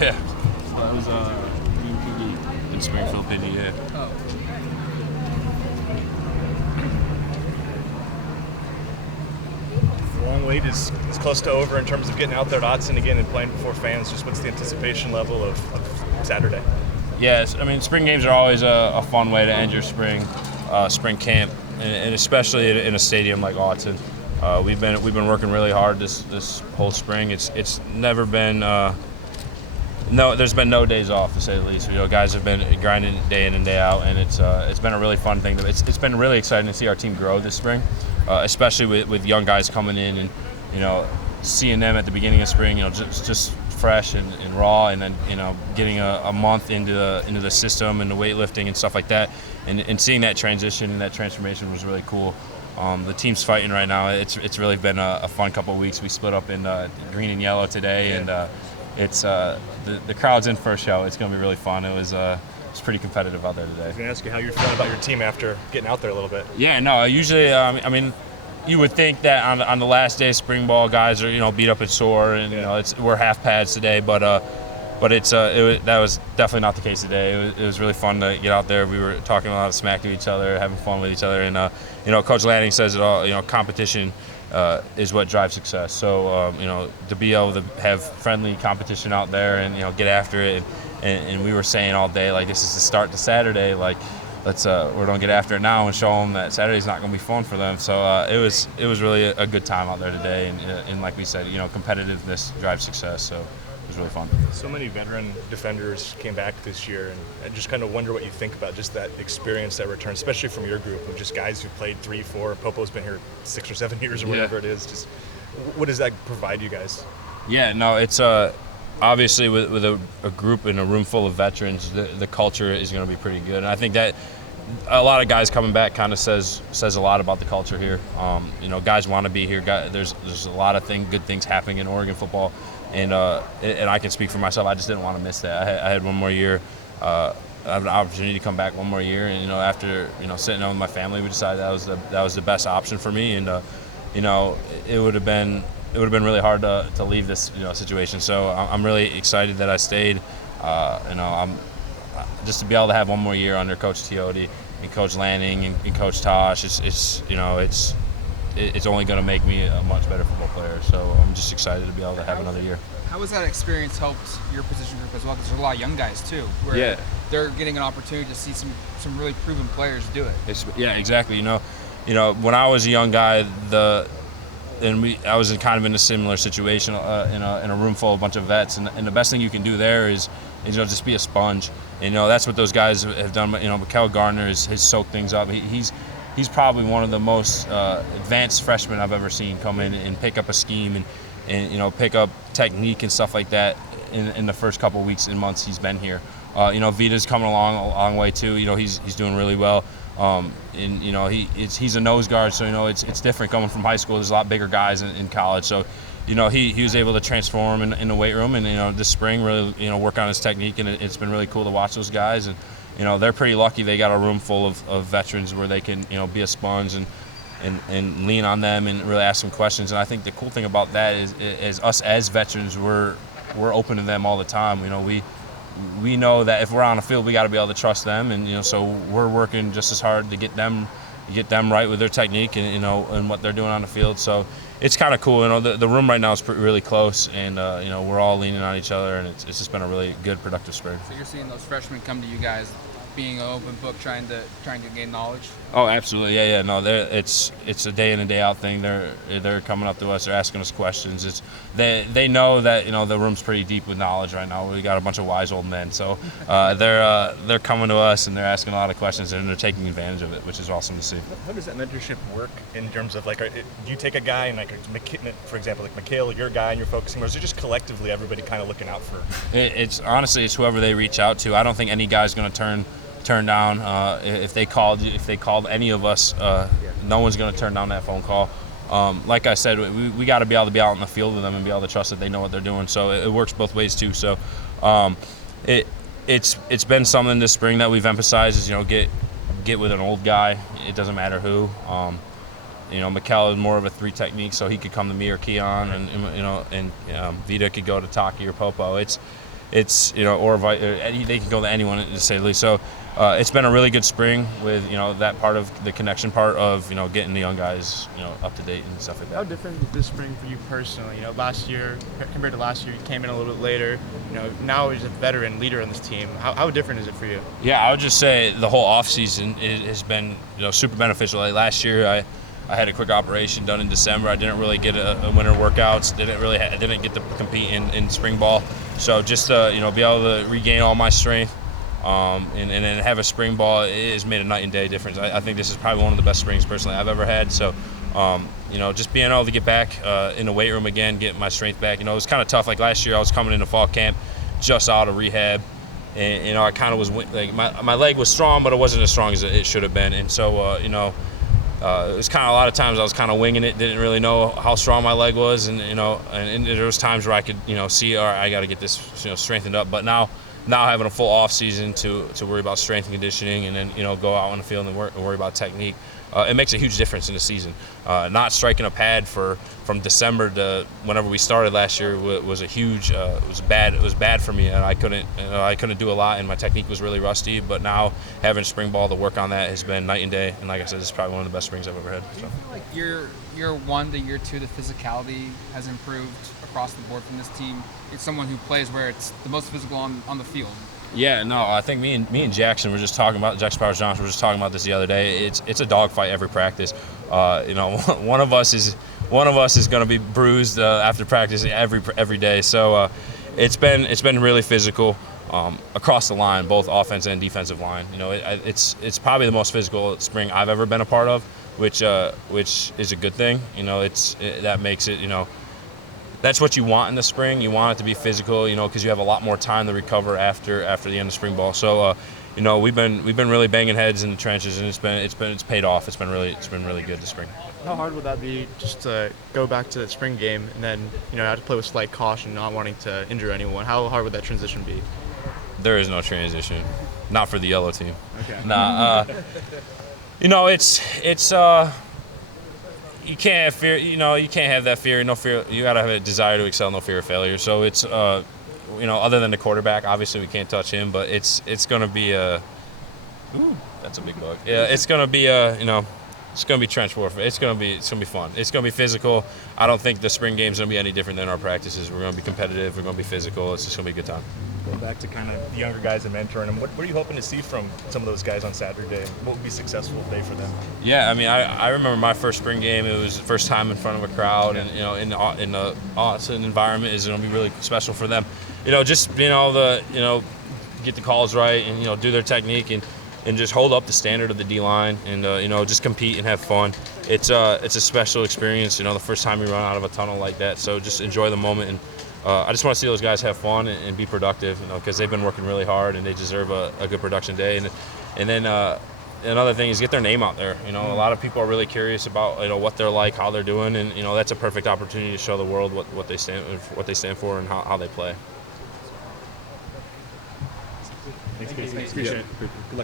Yeah. Well, that was PD in Springfield, PD. Yeah. Oh. The long wait is close to over in terms of getting out there at Autzen again and playing before fans. Just what's the anticipation level of Saturday? Yes, I mean, spring games are always a fun way to end your spring camp, and especially in a stadium like Autzen. We've been working really hard this whole spring. It's never been there's been no days off, to say the least. Guys have been grinding day in and day out, and it's been a really fun thing. It's been really exciting to see our team grow this spring, especially with young guys coming in and seeing them at the beginning of spring, just fresh and raw, and then getting a month into the system and the weightlifting and stuff like that, and seeing that transition and that transformation was really cool. The team's fighting right now. It's really been a fun couple of weeks. We split up in green and yellow today, and it's the crowd's in for a show. It's going to be really fun. It's pretty competitive out there today. I was going to ask you how you're feeling about your team after getting out there a little bit. Yeah, no, usually, I mean, you would think that on the last day of spring ball, guys are beat up and sore, and we're half pads today, but that was definitely not the case today. It was really fun to get out there. We were talking a lot of smack to each other, having fun with each other, and Coach Lanning says it all. Competition is what drives success. So to be able to have friendly competition out there and get after it, and we were saying all day, like, this is the start to Saturday, like, we're gonna get after it now and show them that Saturday's not gonna be fun for them. So it was really a good time out there today, and like we said, competitiveness drives success. So it was really fun. So many veteran defenders came back this year, and I just kind of wonder what you think about just that experience that return, especially from your group of just guys who played 3, 4. Popo's been here 6 or 7 years or whatever it is. Just what does that provide you guys? Yeah, no, it's obviously with a group in a room full of veterans, the culture is going to be pretty good, and I think that a lot of guys coming back kind of says a lot about the culture here. Guys want to be here. There's a lot of good things happening in Oregon football, and I can speak for myself. I just didn't want to miss that. I had one more year. I have an opportunity to come back one more year, and after sitting down with my family, we decided that was the best option for me, and it would have been really hard to leave this situation. So I'm really excited that I stayed. I'm just to be able to have one more year under Coach Teote and Coach Lanning and Coach Tosh. It's only going to make me a much better football player. So I'm just excited to be able to have another year. How has that experience helped your position group as well? Because there's a lot of young guys too, where they're getting an opportunity to see some really proven players do it. Yeah, exactly. When I was a young guy, I was kind of in a similar situation in a room full of a bunch of vets, and the best thing you can do there is just be a sponge. That's what those guys have done. Mikael Gardner has soaked things up. He's probably one of the most advanced freshmen I've ever seen come in and pick up a scheme and pick up technique and stuff like that in the first couple of weeks and months he's been here. Vita's coming along a long way too. He's doing really well. He's a nose guard, so it's different coming from high school. There's a lot bigger guys in college, so he was able to transform in the weight room, and this spring really work on his technique, and it's been really cool to watch those guys. And they're pretty lucky they got a room full of veterans where they can be a sponge and lean on them and really ask them questions. And I think the cool thing about that is us as veterans, we're open to them all the time. We know that if we're on the field, we got to be able to trust them, and so we're working just as hard to get them right with their technique and what they're doing on the field. So it's kind of cool. The room right now is really close, and we're all leaning on each other, and it's just been a really good, productive spring. So you're seeing those freshmen come to you guys, being an open book, trying to gain knowledge. Oh, absolutely, yeah. No, it's a day in and day out thing. They're coming up to us, they're asking us questions. They know that the room's pretty deep with knowledge right now. We got a bunch of wise old men, so they're coming to us and they're asking a lot of questions, and they're taking advantage of it, which is awesome to see. How does that mentorship work in terms of do you take a guy and for example, like Mikael, your guy, and you're focusing, or is it just collectively everybody kind of looking out for? It's honestly whoever they reach out to. I don't think any guy's going to turn down if they called any of us. No one's going to turn down that phone call. Like I said, we got to be able to be out in the field with them and be able to trust that they know what they're doing. So it works both ways too. So it's been something this spring that we've emphasized is get with an old guy. It doesn't matter who. Mikael is more of a 3 technique, so he could come to me or Keon, and Vita could go to Taki or Popo. it's or they can go to anyone to say the least. So it's been a really good spring with that part of the connection part of getting the young guys up to date and stuff like that. How different is this spring for you personally? Last year compared to last year, you came in a little bit later. Now he's a veteran leader on this team. How different is it for you? Yeah, I would just say the whole off season has been super beneficial. Like last year, I had a quick operation done in December. I didn't really get a winter workouts. Didn't get to compete in spring ball. So just be able to regain all my strength. And then have a spring ball, it has made a night and day difference. I think this is probably one of the best springs personally I've ever had. So, just being able to get back in the weight room again, get my strength back. It was kind of tough. Like last year, I was coming into fall camp just out of rehab, and I kind of was like my leg was strong, but it wasn't as strong as it should have been. And so, it was kind of a lot of times I was kind of winging it, didn't really know how strong my leg was, and there was times where I could see, all right, I got to get this strengthened up. But now having a full off season to worry about strength and conditioning, and then go out on the field and worry about technique, it makes a huge difference in the season. Not striking a pad from December to whenever we started last year was a huge it was bad for me, and I couldn't do a lot, and my technique was really rusty. But now having spring ball to work on that has been night and day, and like I said, this is probably one of the best springs I've ever had. So. Do you feel like year one to year two, the physicality has improved across the board from this team? It's someone who plays where it's the most physical on the field. Yeah, no, I think me and Jackson were just talking about Jackson Powers Johnson. We were just talking about this the other day. It's a dogfight every practice. One of us is going to be bruised after practice every day. So it's been really physical across the line, both offense and defensive line. It's probably the most physical spring I've ever been a part of, which is a good thing. That makes it That's what you want in the spring. You want it to be physical, because you have a lot more time to recover after the end of spring ball. So, we've been really banging heads in the trenches, and it's paid off. It's been really good this spring. How hard would that be just to go back to that spring game and then have to play with slight caution, not wanting to injure anyone? How hard would that transition be? There is no transition, not for the yellow team. Okay. Nah, it's. You can't have fear. You can't have that fear. No fear. You gotta have a desire to excel. No fear of failure. So it's, other than the quarterback, obviously we can't touch him. But it's gonna be a. Ooh, that's a big bug. Yeah, it's gonna be it's gonna be trench warfare. It's gonna be fun. It's gonna be physical. I don't think the spring game's gonna be any different than our practices. We're gonna be competitive. We're gonna be physical. It's just gonna be a good time. Going back to kind of the younger guys and mentoring them, what are you hoping to see from some of those guys on Saturday? What would be a successful day for them? Yeah, I mean, I remember my first spring game. It was the first time in front of a crowd, and in the Austin environment is going to be really special for them. Just being able to get the calls right, and do their technique, and just hold up the standard of the D-line, and just compete and have fun. It's a special experience. The first time you run out of a tunnel like that. So just enjoy the moment, and I just want to see those guys have fun and be productive, because they've been working really hard and they deserve a good production day. And then another thing is get their name out there. A lot of people are really curious about what they're like, how they're doing, and that's a perfect opportunity to show the world what they stand for and how they play. Thanks, Casey. Appreciate it. Good luck.